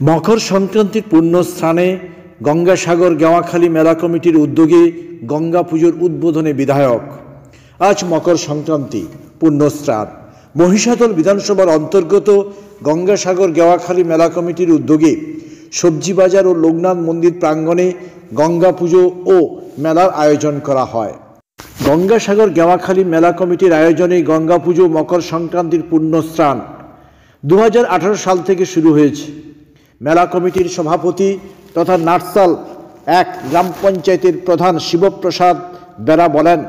মকর সংক্রান্তির পুণ্যস্থানে গঙ্গাসাগর গেওয়াখালী মেলা কমিটির উদ্যোগে গঙ্গা পুজোর উদ্বোধনে বিধায়ক। আজ মকর সংক্রান্তি পুণ্যস্থান মহিষাদল বিধানসভার অন্তর্গত গঙ্গাসাগর গেওয়াখালী মেলা কমিটির উদ্যোগে সবজি বাজার ও লোকনাথ মন্দির প্রাঙ্গণে গঙ্গা পুজো ও মেলার আয়োজন করা হয়। গঙ্গাসাগর গেওয়াখালী মেলা কমিটির আয়োজনে গঙ্গা পুজো মকর সংক্রান্তির পুণ্যস্থান 2018 সাল থেকে শুরু হয়েছে। মেলা কমিটির সভাপতি তথা নাটসাল 1 গ্রাম পঞ্চায়েতের প্রধান শিবপ্রসাদ বেরা বলেন,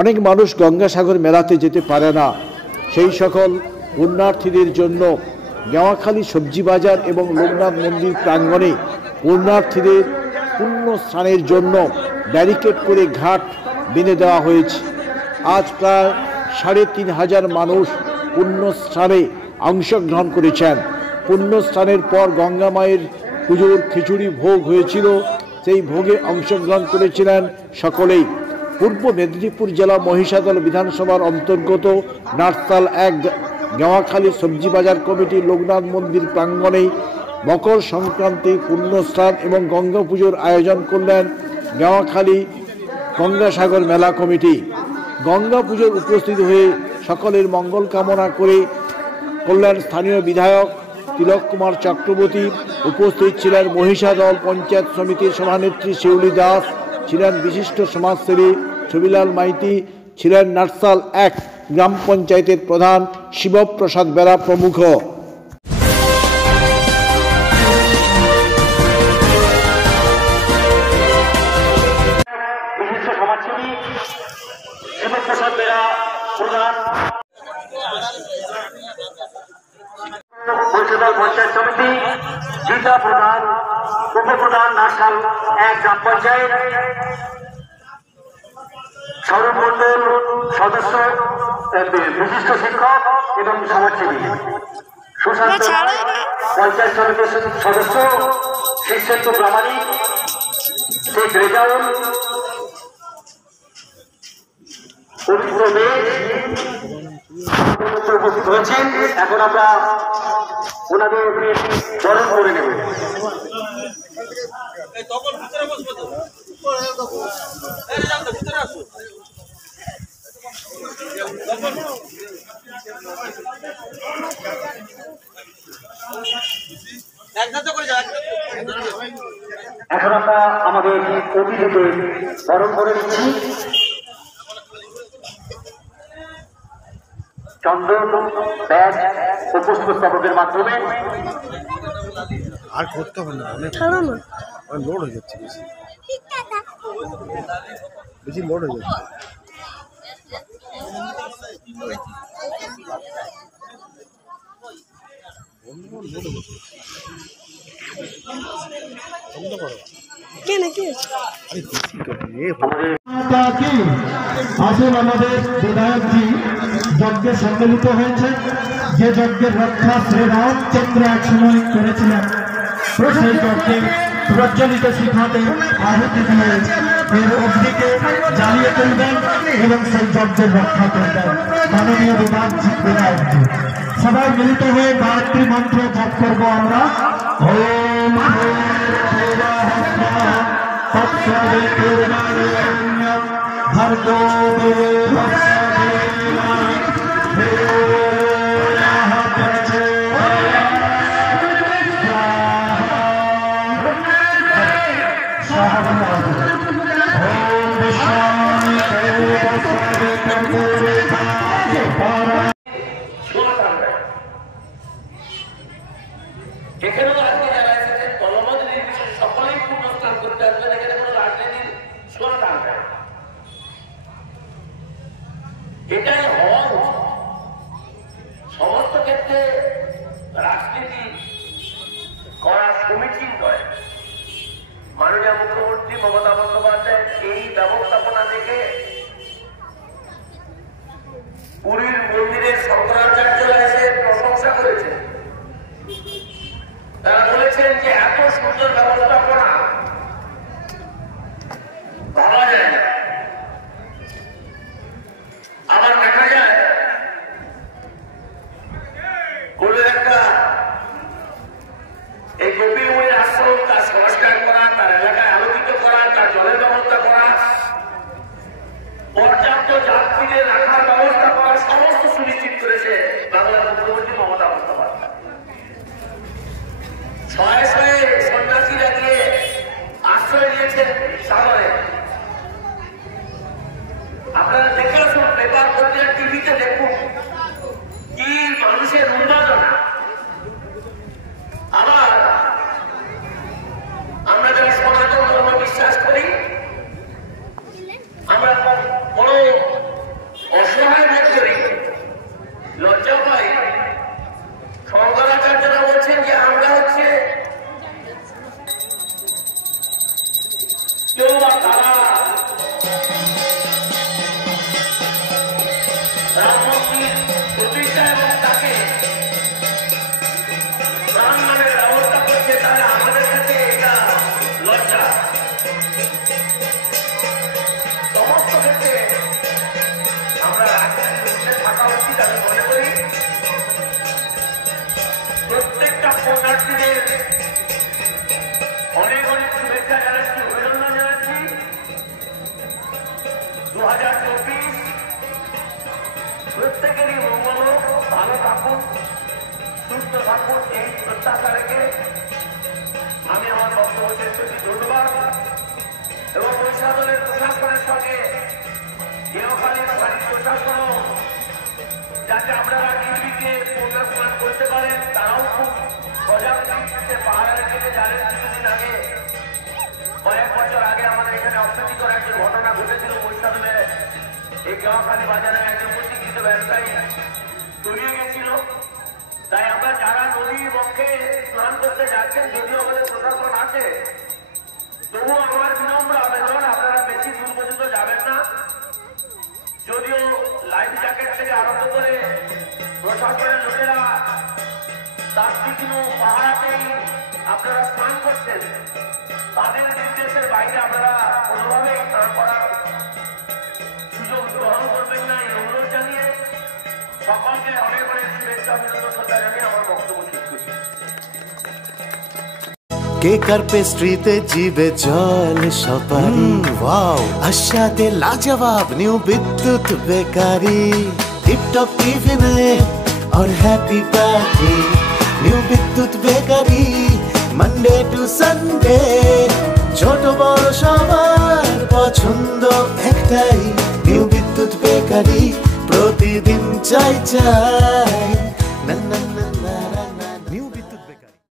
অনেক মানুষ গঙ্গাসাগর মেলাতে যেতে পারে না, সেই সকল পুণ্যার্থীদের জন্য গেওয়াখালী সবজি বাজার এবং লোকনাথ মন্দির প্রাঙ্গণে পুণ্যার্থীদের পুণ্যস্থানের জন্য ব্যারিকেড করে ঘাট বেঁধে দেওয়া হয়েছে। আজ প্রায় 3500 মানুষ পুণ্যস্থানে অংশগ্রহণ করেছেন। পুণ্যস্থানের পর গঙ্গা মায়ের পুজোর খিচুড়ি ভোগ হয়েছিল, সেই ভোগে অংশগ্রহণ করেছিলেন সকলেই। পূর্ব মেদিনীপুর জেলা মহিষাদল বিধানসভার অন্তর্গত নাটসাল 1 গেওয়াখালী সবজি বাজার কমিটি লোকনাথ মন্দির প্রাঙ্গণে মকর সংক্রান্তি পুণ্যস্থান এবং গঙ্গা পুজোর আয়োজন করলেন গেওয়াখালী গঙ্গাসাগর মেলা কমিটি। গঙ্গা পুজোর উপস্থিত হয়ে সকলের মঙ্গল কামনা করলেন স্থানীয় বিধায়ক তিলক কুমার চক্রবর্তী। উপস্থিত ছিলেন মহিষাদল পঞ্চায়েত সমিতির সভানেত্রী শিউলি দাস, ছিলেন বিশিষ্ট সমাজসেবী ছবিলাল মাইতি, ছিলেন নাটসাল 1 গ্রাম পঞ্চায়েতের প্রধান শিবপ্রসাদ বেরা প্রমুখ। বিশিষ্ট সমাজসেবী শিবপ্রসাদ বেরা প্রধান মহিষাদল পঞ্চায়েত সমিতি, জিতা প্রধান, উপপ্রধান নাটসাল 1 গ্রাম পঞ্চায়েত, সৌরভ মন্ডল সদস্য, বিশিষ্ট শিক্ষক এবং সমাজসেবী, সুশান্ত পঞ্চায়েত সমিতির সদস্য, শীর্ষেন্দু প্রামাণিক, শেখ রেজাউল, পবিত্র বেশ উপস্থিত হয়েছেন। এখন আমরা ওনাদের বরণ করে নেব। এখন আমরা আমাদের অতিথিদের বরণ করে নিচ্ছি। চন্দন, ব্যাগ ও পুষ্পস্তবকের মাধ্যমে। আর করতে হবে না, লোড হয়ে যাচ্ছে, বেশি লোড হয়ে যাচ্ছে। আসুন আমাদের বিধায়কজি যজ্ঞে সম্মিলিত হয়েছে, যে যজ্ঞের রক্ষা শ্রীরামচন্দ্র এক সময় করেছিলেন, সেই যজ্ঞে প্রজ্বলিত শিখাতে আহুতি দিয়ে এর অগ্নিকে জ্বালিয়ে তুলবেন এবং সেই যজ্ঞের রক্ষা করবেন মাননীয় বিধায়কজি। সবাই মিলিত হয়ে গায়ত্রী মন্ত্র জপ করবো আমরা। ওম এখানেও আজকে যারা এসেছেন দলমত নির্বিশেষে সকলেই পুনঃস্থান করতে আসবেন। এখানে কোনো রাজনীতির সোনা টানবে, এটাই হওয়া উচিত। সমস্ত ক্ষেত্রে রাজনীতি করার সমীচীন নয়। মাননীয় মুখ্যমন্ত্রী মমতা বন্দ্যোপাধ্যায়ের এই ব্যবস্থাপনা থেকে পুরীর মন্দিরের শঙ্করাচার্যরা এসে প্রশংসা করেছেন। তারা বলেছেন যে এত সুন্দর ব্যবস্থাপনা ভাবা যায় না। আবার দেখা যায় কোনো একটা এই কপিলমুনির আশ্রম, তার সংস্কার করা, তার এলাকায় আলোকিত করা, তার জলের ব্যবস্থা করা, পর্যাপ্ত যাত্রীদের রাখার ব্যবস্থা করা, সমস্ত সুনিশ্চিত করেছে বাংলার মুখ্যমন্ত্রী মমতা বন্দ্যোপাধ্যায়। শয়ে শয়ে সন্ন্যাসীরা গিয়ে আশ্রয় নিয়েছেন সাগরে। আপনারা দেখে আসুন, পেপার পত্রিকা, টিভিতে দেখুন কি মানুষের উন্মাদনা। আবার আমরা যারা সনাতন ধর্ম বিশ্বাস করি, আমরা বড় অসহায় বোধ করি, লজ্জা পাই। শঙ্করাচার্যরা বলছেন যে আমরা হচ্ছে কেউ বা তারা রাম মন্দির প্রতিষ্ঠা এবং তাকে প্রাণ মানের ব্যবস্থা করছে, তাহলে আমাদের কাছে এটা লজ্জা। সমস্ত ক্ষেত্রে আমরা রাজনীতিতে থাকা উচিত আমি মনে করি। প্রত্যেকটা পুণ্যার্থীদের অনেক অনেক শুভেচ্ছা জানাচ্ছি, অভিনন্দন জানাচ্ছি। 2024 প্রত্যেকেরই মঙ্গল হোক, ভালো থাকুন, সুস্থ থাকুন, এই প্রত্যাশা রেখে আমি আমার বক্তব্য শেষ করছি। ধন্যবাদ। এবং মহিষাদলের প্রশাসনের সঙ্গে গেরুখালীর বাড়ির প্রশাসনও যাতে আপনারা নির্বিঘ্নে পূর্ণস্নান করতে পারেন, তারাও খুব সজাগ থাকতে পাহাড়ে রেখে জানেন। কিছুদিন আগে, কয়েক বছর আগে আমাদের এখানে অপ্রীতিকর একজন ঘটনা ঘটেছিল। মহিষাদলে এই গেরুখালী বাজারে একজন প্রতিষ্ঠিত ব্যবসায়ী তলিয়ে গেছিল। তাই আমরা যারা নদীর বক্ষে স্নান করতে যাচ্ছেন, যদিও আমাদের প্রশাসন আছে, তবুও আমার বিনম্র আবেদন, আপনারা বেশি দূর পর্যন্ত যাবেন না। যদিও লাইফ জ্যাকেট থেকে আরম্ভ করে প্রশাসনের লোকেরা তার তীক্ষ্ণ পাহারাতেই আপনারা স্নান করছেন, তাদের নির্দেশের বাইরে আপনারা কোনোভাবেই স্নান করার সুযোগ গ্রহণ করবেন না, এই অনুরোধ জানিয়ে সকলকে অনেক অনেক শুভেচ্ছা, অভিনন্দন, শ্রদ্ধা জানিয়ে আমার বক্তব্য শেষ করছি। কেকার পেস্ট্রিতে জিবে জল সপারি, ওয়াও আশাতে লাজবাব নিউ বিদ্যুৎ বেকারি, টিপটপ টিফিনে और हैप्पी पार्टी নিউ বিদ্যুৎ বেকারি, মানডে টু সানডে ছোট বড় সবার পছন্দ একটাই, নিউ বিদ্যুৎ বেকারি প্রতিদিন চাই চাই।